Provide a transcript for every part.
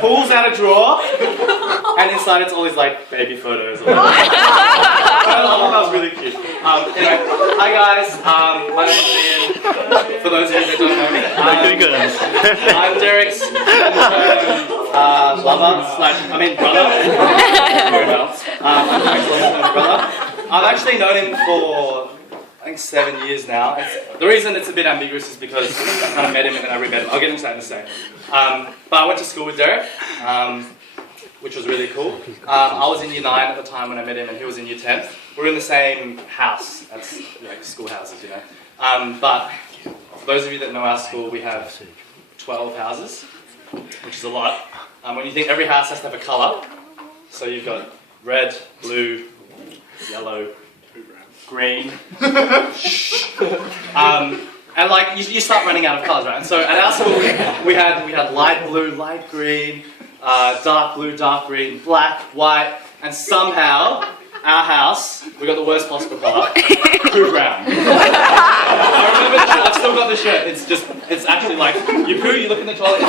pulls out a drawer, and inside it's all these like baby photos. That was really cute. Anyway, hi guys. My name's Ian. For those of you that don't know me, I'm Derek's brother. Very well. I'm Derek's long-term brother. I've actually known him for I think 7 years now. The reason it's a bit ambiguous is because I kind of met him and then I re-met him. I'll get into that in a second. But I went to school with Derek, which was really cool. I was in year 9 at the time when I met him and he was in year 10. We were in the same house. That's like school houses, you know. But for those of you that know our school, we have 12 houses, which is a lot. When you think every house has to have a colour, so you've got red, blue, yellow, green, and like you start running out of colours, right? And so at our school we had light blue, light green, dark blue, dark green, black, white, and somehow our house we got the worst possible colour, poo brown. I remember I've still got the shirt. It's actually like you poo, you look in the toilet.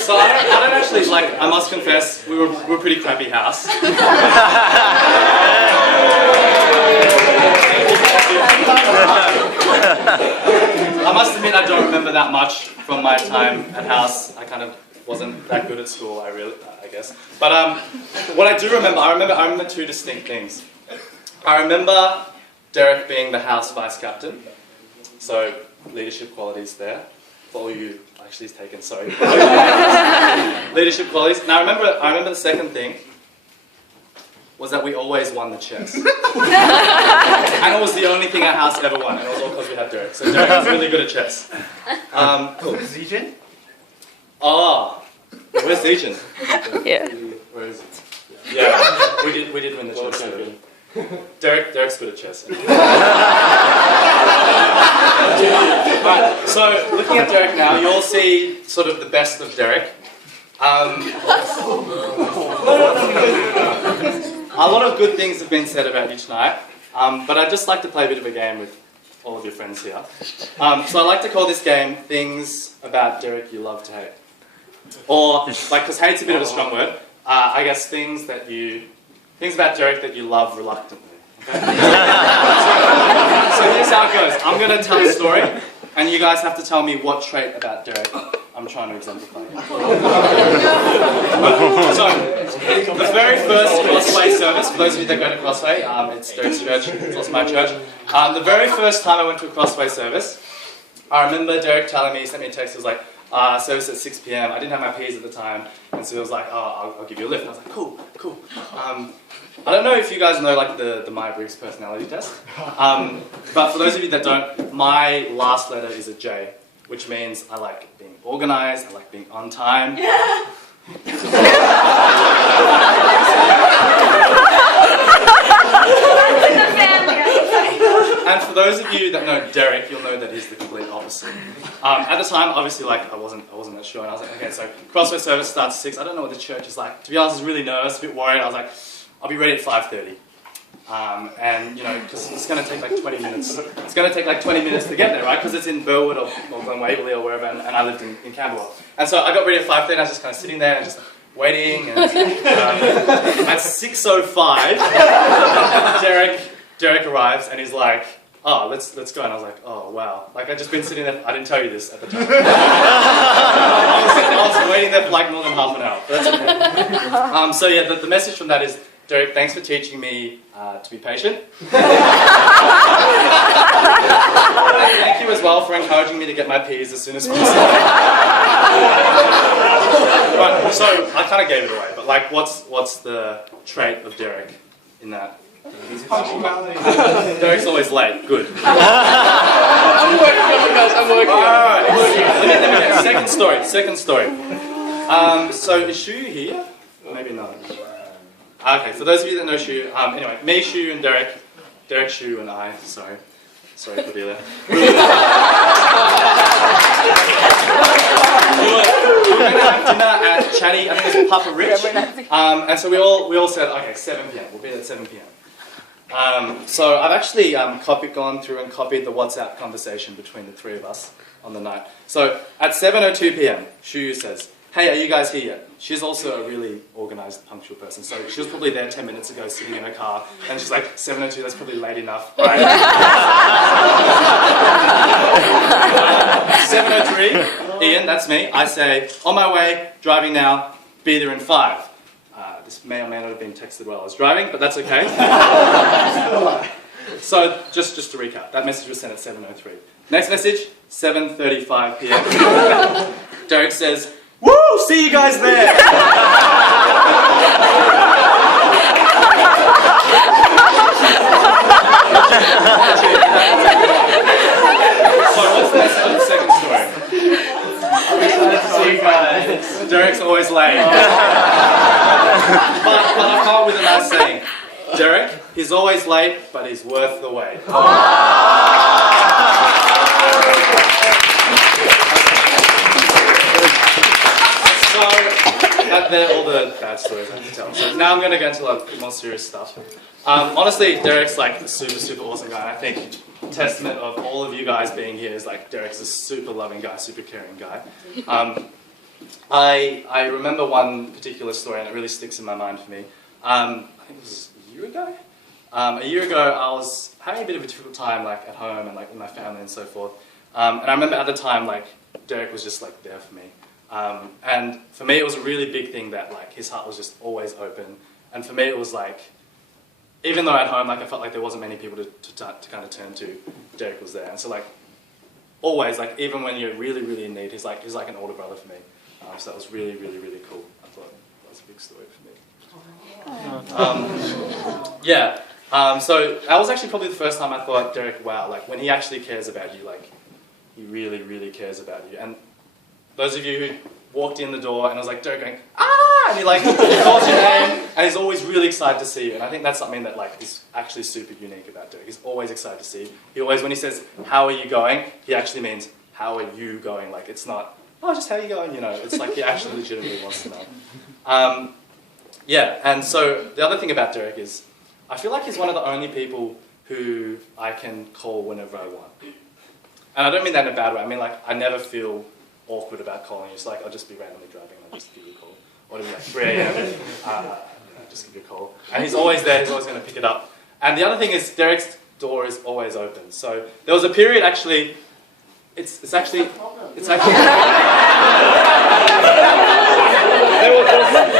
So I don't actually like. I must confess, we were a pretty crappy house. I must admit, I don't remember that much from my time at house. I kind of wasn't that good at school. I guess. But what I do remember, I remember 2 distinct things. I remember Derek being the house vice captain. So leadership qualities there. For all you. Actually, he's taken. Sorry. Leadership qualities. Now, I remember the second thing was that we always won the chess, and it was the only thing our house ever won, and it was all because we had Derek. So Derek was really good at chess. Cool. Zijin? Oh, where's Zijin? Yeah. Where is it? Yeah, we did win the chess. So. Derek's good at chess. Right, so looking at Derek now, you'll see sort of the best of Derek. A lot of good things have been said about each night, but I'd just like to play a bit of a game with all of your friends here. So I like to call this game Things About Derek You Love to Hate. Or, like, because hate's a bit of a strong word, I guess things about Derek that you love reluctantly. Okay? So here's how it goes. I'm going to tell a story, and you guys have to tell me what trait about Derek I'm trying to exemplify. So, the very first Crossway service, for those of you that go to Crossway, it's Derek's church, it's also my church. The very first time I went to a Crossway service, I remember Derek telling me, he sent me a text, he was like, service at 6 p.m. I didn't have my P's at the time, and so he was like, oh, I'll give you a lift. And I was like, cool. I don't know if you guys know like the Myers-Briggs personality test, but for those of you that don't, my last letter is a J, which means I like being organised, I like being on time. And for those of you that know Derek, you'll know that he's the complete opposite. At the time, obviously, like I wasn't that sure, and I was like, okay, so Crossway service starts at 6. I don't know what the church is like. To be honest, I was really nervous, a bit worried. I was like, I'll be ready at 5:30, and you know, because it's going to take like 20 minutes. It's going to take like 20 minutes to get there, right? Because it's in Burwood or Glen Waverley or wherever, and I lived in Camberwell. And so I got ready at 5:30. I was just kind of sitting there and just waiting. And at 6:05, Derek arrives and he's like, oh, let's go. And I was like, oh, wow. Like, I'd just been sitting there. I didn't tell you this at the time. I was waiting there for like more than half an hour. But that's okay. So yeah, the message from that is, Derek, thanks for teaching me to be patient. Thank you as well for encouraging me to get my P's as soon as possible. Right, so I kind of gave it away, but like, what's the trait of Derek in that? Derek's always late. Good. I'm working on it, guys. I'm working on it. Alright. Second story. So is Shu here? Maybe not. Okay, for those of you that know Shu, anyway, me, Shu, and Derek, Shu, and I, sorry, Cordelia. We were going to have dinner at Chatty, I think it was Papa Rich, and so we all said, okay, 7 p.m, we'll be there at 7 p.m. So I've actually gone through and copied the WhatsApp conversation between the three of us on the night. So at 7:02 p.m, Shuyu says, "Hey, are you guys here yet?" She's also a really organised, punctual person. So she was probably there 10 minutes ago, sitting in her car, and she's like, 7:02, that's probably late enough. Right? 7:03, Ian, that's me. I say, on my way, driving now, be there in 5. This may or may not have been texted while I was driving, but that's okay. So just to recap, that message was sent at 7:03. Next message, 7:35 p.m. Derek says, "Woo! See you guys there." So what's the second story? See you guys. Derek's always late. But I've come up with a nice saying. Derek, he's always late, but he's worth the wait. So, they're all the bad stories I have to tell. So now I'm going to get into like more serious stuff. Honestly, Derek's like a super awesome guy. I think testament of all of you guys being here is like Derek's a super loving guy, super caring guy. I remember one particular story and it really sticks in my mind for me. I think it was a year ago. A year ago I was having a bit of a difficult time like at home and like with my family and so forth. And I remember at the time like Derek was just like there for me. And for me it was a really big thing that like his heart was just always open. And for me it was like, even though at home like I felt like there wasn't many people to kind of turn to, Derek was there. And so like always, like even when you're really in need, he's like an older brother for me. So that was really cool. I thought that was a big story for me. So that was actually probably the first time I thought, Derek, wow, like when he actually cares about you, like he really cares about you. And those of you who walked in the door and I was like, Derek going, "Ah!" and he like calls your name and he's always really excited to see you. And I think that's something that like is actually super unique about Derek. He's always excited to see you. He always, when he says, "How are you going?" he actually means, "How are you going?" Like it's not, "Oh, just how are you going?" You know, it's like he actually legitimately wants to know. And so the other thing about Derek is, I feel like he's one of the only people who I can call whenever I want. And I don't mean that in a bad way. I mean like I never feel awkward about calling you. It's like I'll just be randomly driving and I'll just give you a call. Or it'll be like 3 a.m. Just give you a call. And he's always there. He's always going to pick it up. And the other thing is Derek's door is always open. So there was a period actually. It's actually.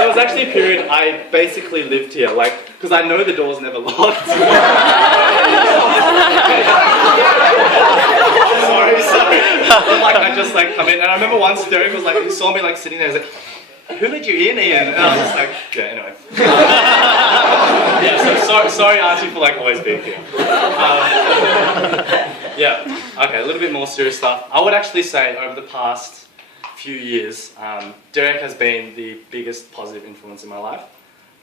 There was actually a period I basically lived here, like, because I know the door's never locked. sorry. And, like, I just like come in, and I remember once Derek was like, he saw me like sitting there, he was like, "Who let you in, Ian?" And I was just like, yeah, anyway. So sorry, Archie, for like always being here. Okay, a little bit more serious stuff. I would actually say over the past few years, Derek has been the biggest positive influence in my life,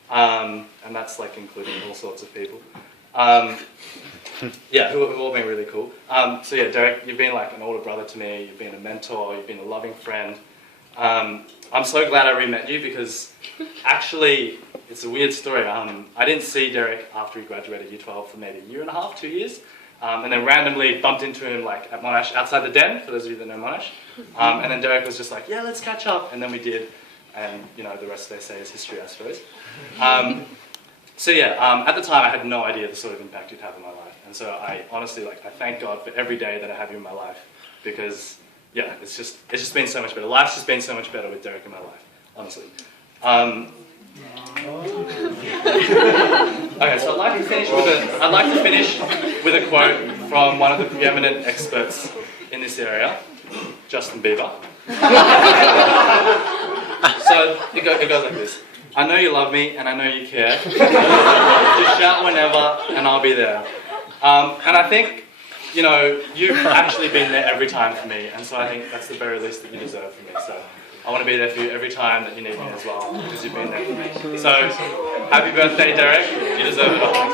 and that's like including all sorts of people. Who have all been really cool. Derek, you've been like an older brother to me. You've been a mentor. You've been a loving friend. I'm so glad I re-met you because actually it's a weird story. I didn't see Derek after he graduated Year 12 for maybe a year and a half, 2 years. And then randomly bumped into him like at Monash, outside the Den, for those of you that know Monash. And then Derek was just like, "Yeah, let's catch up." And then we did. And, you know, the rest they say is history, I suppose. At the time I had no idea the sort of impact you'd have in my life. And so I honestly, like, I thank God for every day that I have you in my life. Because, it's just been so much better. Life's just been so much better with Derek in my life, honestly. Okay, so I'd like to finish with a quote from one of the preeminent experts in this area, Justin Bieber. So it goes like this: "I know you love me and I know you care. Just shout whenever and I'll be there." And I think, you know, you've actually been there every time for me, and so I think that's the very least that you deserve from me. So I want to be there for you every time that you need me as well, because you've been there for me. So, happy birthday, Derek. You deserve it all.